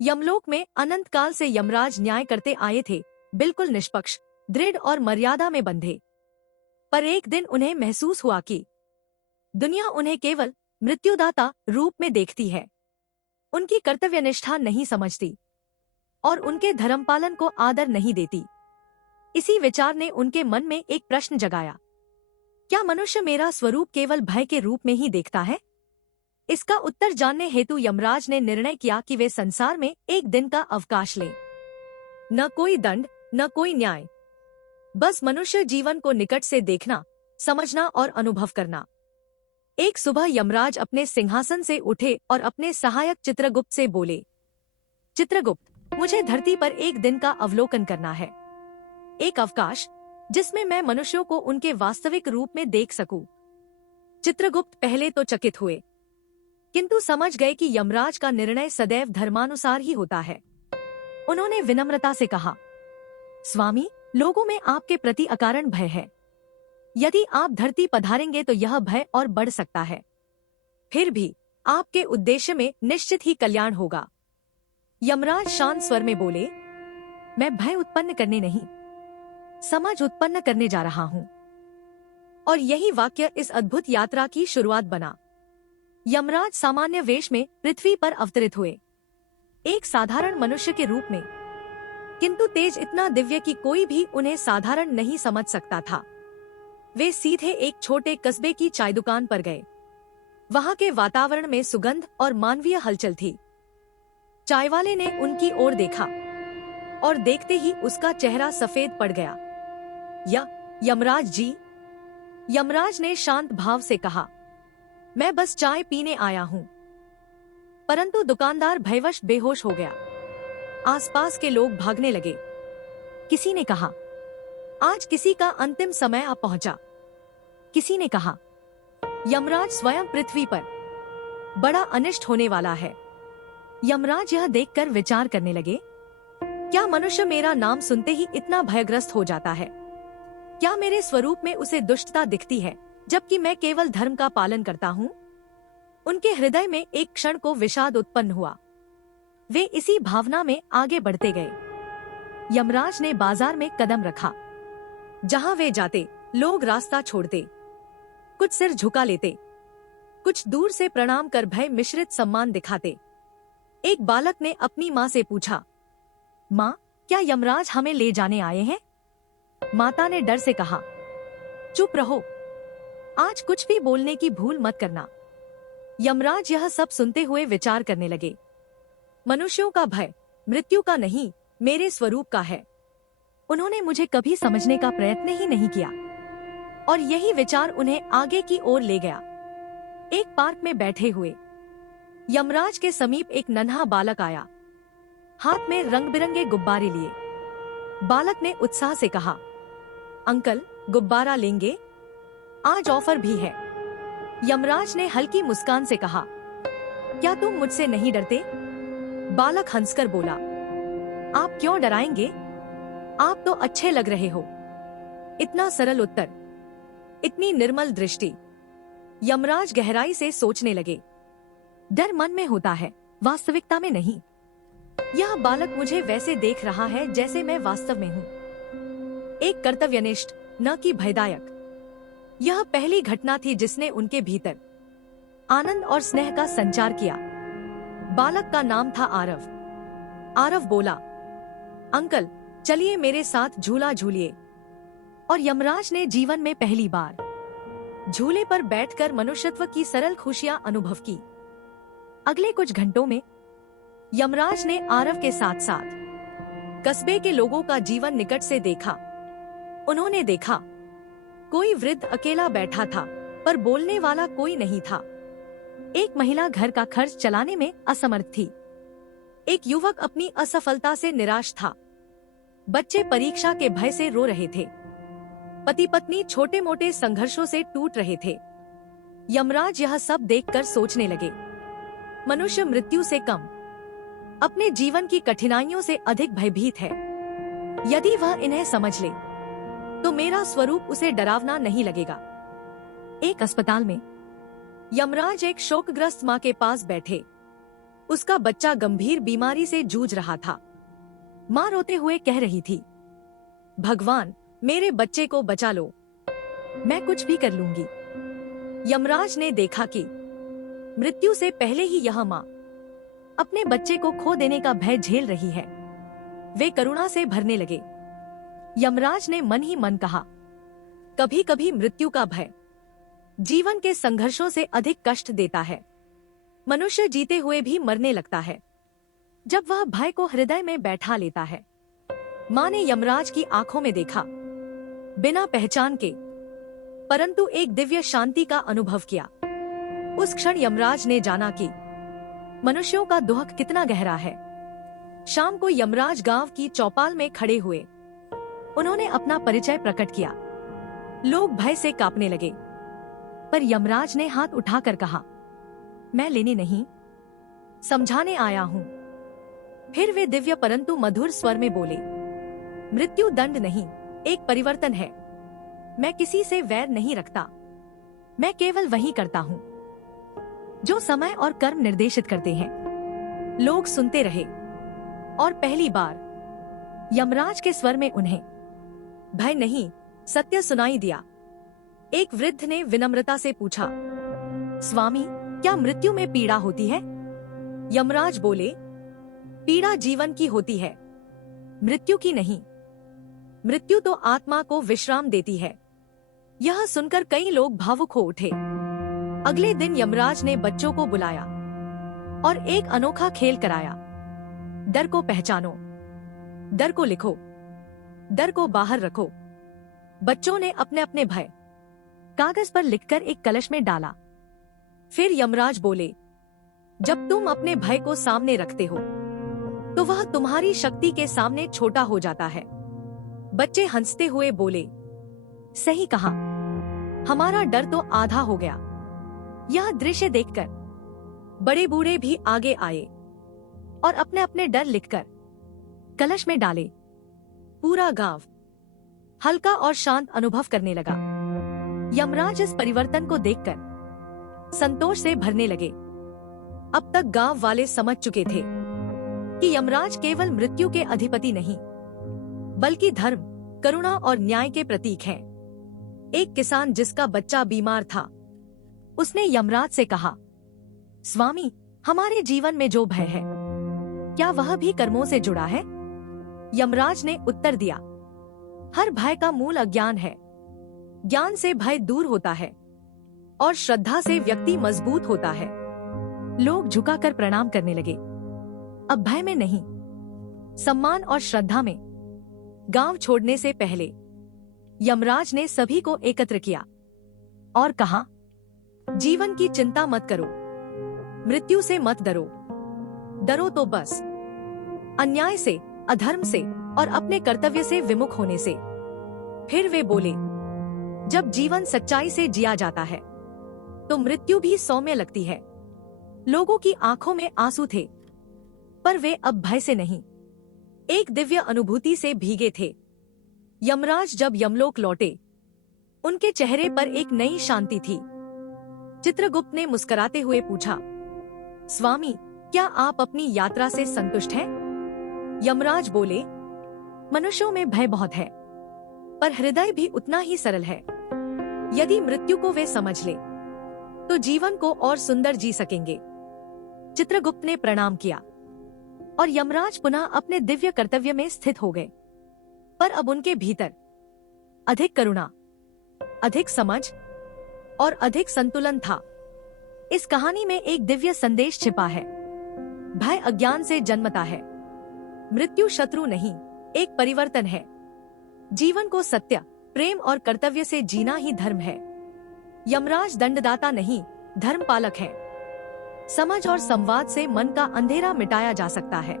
यमलोक में अनंत काल से यमराज न्याय करते आए थे, बिल्कुल निष्पक्ष, दृढ़ और मर्यादा में बंधे। पर एक दिन उन्हें महसूस हुआ कि दुनिया उन्हें केवल मृत्युदाता रूप में देखती है, उनकी कर्तव्यनिष्ठा नहीं समझती और उनके धर्मपालन को आदर नहीं देती। इसी विचार ने उनके मन में एक प्रश्न जगाया, क्या मनुष्य मेरा स्वरूप केवल भय के रूप में ही देखता है? इसका उत्तर जानने हेतु यमराज ने निर्णय किया कि वे संसार में एक दिन का अवकाश लें। न कोई दंड, न कोई न्याय, बस मनुष्य जीवन को निकट से देखना, समझना और अनुभव करना। एक सुबह यमराज अपने सिंहासन से उठे और अपने सहायक चित्रगुप्त से बोले, चित्रगुप्त, मुझे धरती पर एक दिन का अवलोकन करना है, एक अवकाश जिसमें मैं मनुष्यों को उनके वास्तविक रूप में देख सकूं। चित्रगुप्त पहले तो चकित हुए, किंतु समझ गए कि यमराज का निर्णय सदैव धर्मानुसार ही होता है। उन्होंने विनम्रता से कहा, स्वामी, लोगों में आपके प्रति अकारण भय है। यदि आप धरती पधारेंगे तो यह भय और बढ़ सकता है। फिर भी आपके उद्देश्य में निश्चित ही कल्याण होगा। यमराज शांत स्वर में बोले, मैं भय उत्पन्न करने नहीं, समझ उत्पन्न करने जा रहा हूँ। और यही वाक्य इस अद्भुत यात्रा की शुरुआत बना। यमराज सामान्य वेश में पृथ्वी पर अवतरित हुए, एक साधारण मनुष्य के रूप में, किंतु तेज इतना दिव्य कि कोई भी उन्हें साधारण नहीं समझ सकता था। वे सीधे एक छोटे कस्बे की चाय दुकान पर गए। वहां के वातावरण में सुगंध और मानवीय हलचल थी। चायवाले ने उनकी ओर देखा और देखते ही उसका चेहरा सफेद पड़ गया। यमराज जी? यमराज ने शांत भाव से कहा, मैं बस चाय पीने आया हूँ। परंतु दुकानदार भयवश बेहोश हो गया। आसपास के लोग भागने लगे। किसी ने कहा, आज किसी का अंतिम समय आ पहुंचा। किसी ने कहा, यमराज स्वयं पृथ्वी पर, बड़ा अनिष्ट होने वाला है। यमराज यह देखकर विचार करने लगे, क्या मनुष्य मेरा नाम सुनते ही इतना भयग्रस्त हो जाता है? क्या मेरे स्वरूप में उसे दुष्टता दिखती है, जबकि मैं केवल धर्म का पालन करता हूँ? उनके हृदय में एक क्षण को विषाद उत्पन्न हुआ। वे इसी भावना में आगे बढ़ते गए। यमराज ने बाजार में कदम रखा। जहां वे जाते, लोग रास्ता छोड़ते, कुछ सिर झुका लेते, कुछ दूर से प्रणाम कर भय मिश्रित सम्मान दिखाते। एक बालक ने अपनी माँ से पूछा, माँ, क्या यमराज हमें ले जाने आए हैं? माता ने डर से कहा, चुप रहो, आज कुछ भी बोलने की भूल मत करना। यमराज यह सब सुनते हुए विचार करने लगे, मनुष्यों का भय मृत्यु का नहीं, मेरे स्वरूप का है। उन्होंने मुझे कभी समझने का प्रयत्न ही नहीं किया। और यही विचार उन्हें आगे की ओर ले गया। एक पार्क में बैठे हुए यमराज के समीप एक नन्हा बालक आया, हाथ में रंग बिरंगे गुब्बारे लिए। बालक ने उत्साह से कहा, अंकल, गुब्बारा लेंगे? आज ऑफर भी है। यमराज ने हल्की मुस्कान से कहा, क्या तुम मुझसे नहीं डरते? बालक हंसकर बोला, आप क्यों डराएंगे? आप तो अच्छे लग रहे हो। इतना सरल उत्तर, इतनी निर्मल दृष्टि। यमराज गहराई से सोचने लगे, डर मन में होता है, वास्तविकता में नहीं। यह बालक मुझे वैसे देख रहा है जैसे मैं वास्तव में हूँ, एक कर्तव्यनिष्ठ, न कि भयदायक। यह पहली घटना थी जिसने उनके भीतर आनंद और स्नेह का संचार किया। बालक का नाम था आरव। आरव बोला, अंकल, चलिए मेरे साथ झूला झूलिए। और यमराज ने जीवन में पहली बार झूले पर बैठकर मनुष्यत्व की सरल खुशियां अनुभव की। अगले कुछ घंटों में यमराज ने आरव के साथ साथ कस्बे के लोगों का जीवन निकट से देखा। उन्होंने देखा, कोई वृद्ध अकेला बैठा था, पर बोलने वाला कोई नहीं था। एक महिला घर का खर्च चलाने में असमर्थ थी। एक युवक अपनी असफलता से निराश था। बच्चे परीक्षा के भय से रो रहे थे। पति पत्नी छोटे मोटे संघर्षों से टूट रहे थे। यमराज यह सब देखकर सोचने लगे, मनुष्य मृत्यु से कम, अपने जीवन की कठिनाइयों से अधिक भयभीत है। यदि वह इन्हें समझ ले तो मेरा स्वरूप उसे डरावना नहीं लगेगा। एक अस्पताल में यमराज एक शोकग्रस्त माँ के पास बैठे। उसका बच्चा गंभीर बीमारी से जूझ रहा था। माँ रोते हुए कह रही थी, भगवान, मेरे बच्चे को बचा लो, मैं कुछ भी कर लूंगी। यमराज ने देखा कि मृत्यु से पहले ही यह माँ अपने बच्चे को खो देने का भय झेल रही है। वे करुणा से भरने लगे। यमराज ने मन ही मन कहा, कभी कभी मृत्यु का भय जीवन के संघर्षों से अधिक कष्ट देता है। मनुष्य जीते हुए भी मरने लगता है जब वह भय को हृदय में बैठा लेता है। माँ ने यमराज की आंखों में देखा, बिना पहचान के, परंतु एक दिव्य शांति का अनुभव किया। उस क्षण यमराज ने जाना कि मनुष्यों का दुख कितना गहरा है। शाम को यमराज गांव की चौपाल में खड़े हुए। उन्होंने अपना परिचय प्रकट किया। लोग भय से कांपने लगे, पर यमराज ने हाथ उठाकर कहा, मैं लेने नहीं, समझाने आया हूं। फिर वे दिव्य परंतु मधुर स्वर में बोले, मृत्यु दंड नहीं, एक परिवर्तन है। मैं किसी से वैर नहीं रखता, मैं केवल वही करता हूं जो समय और कर्म निर्देशित करते हैं। लोग सुनते रहे और पहली बार यमराज के स्वर में उन्हें भय नहीं, सत्य सुनाई दिया। एक वृद्ध ने विनम्रता से पूछा, स्वामी, क्या मृत्यु में पीड़ा होती है? यमराज बोले, पीड़ा जीवन की होती है, मृत्यु की नहीं। मृत्यु तो आत्मा को विश्राम देती है। यह सुनकर कई लोग भावुक हो उठे। अगले दिन यमराज ने बच्चों को बुलाया और एक अनोखा खेल कराया। डर को पहचानो, डर को लिखो, डर को बाहर रखो। बच्चों ने अपने अपने भय कागज पर लिखकर एक कलश में डाला। फिर यमराज बोले, जब तुम अपने भय को सामने रखते हो तो वह तुम्हारी शक्ति के सामने छोटा हो जाता है। बच्चे हंसते हुए बोले, सही कहा, हमारा डर तो आधा हो गया। यह दृश्य देखकर बड़े बूढ़े भी आगे आए और अपने अपने डर लिखकर कलश में डाले। पूरा गांव हल्का और शांत अनुभव करने लगा। यमराज इस परिवर्तन को देखकर संतोष से भरने लगे। अब तक गांव वाले समझ चुके थे कि यमराज केवल मृत्यु के अधिपति नहीं, बल्कि धर्म, करुणा और न्याय के प्रतीक हैं। एक किसान जिसका बच्चा बीमार था, उसने यमराज से कहा, स्वामी, हमारे जीवन में जो भय है, क्या वह भी कर्मों से जुड़ा है? यमराज ने उत्तर दिया, हर भय का मूल अज्ञान है। ज्ञान से भय दूर होता है और श्रद्धा से व्यक्ति मजबूत होता है। लोग झुकाकर प्रणाम करने लगे। अब भय में नहीं, सम्मान और श्रद्धा में। गांव छोड़ने से पहले यमराज ने सभी को एकत्र किया और कहा, जीवन की चिंता मत करो, मृत्यु से मत डरो। डरो तो बस अन्याय से, अधर्म से और अपने कर्तव्य से विमुख होने से। फिर वे बोले, जब जीवन सच्चाई से जिया जाता है तो मृत्यु भी सौम्य लगती है। लोगों की आंखों में आंसू थे, पर वे अब भय से नहीं, एक दिव्य अनुभूति से भीगे थे। यमराज जब यमलोक लौटे, उनके चेहरे पर एक नई शांति थी। चित्रगुप्त ने मुस्कुराते हुए पूछा, स्वामी, क्या आप अपनी यात्रा से संतुष्ट हैं? यमराज बोले, मनुष्यों में भय बहुत है, पर हृदय भी उतना ही सरल है। यदि मृत्यु को वे समझ ले तो जीवन को और सुंदर जी सकेंगे। चित्रगुप्त ने प्रणाम किया और यमराज पुनः अपने दिव्य कर्तव्य में स्थित हो गए। पर अब उनके भीतर अधिक करुणा, अधिक समझ और अधिक संतुलन था। इस कहानी में एक दिव्य संदेश छिपा है। भय अज्ञान से जन्मता है, मृत्यु शत्रु नहीं, एक परिवर्तन है। जीवन को सत्य, प्रेम और कर्तव्य से जीना ही धर्म है। यमराज दंडदाता नहीं, धर्म पालक है। समझ और संवाद से मन का अंधेरा मिटाया जा सकता है।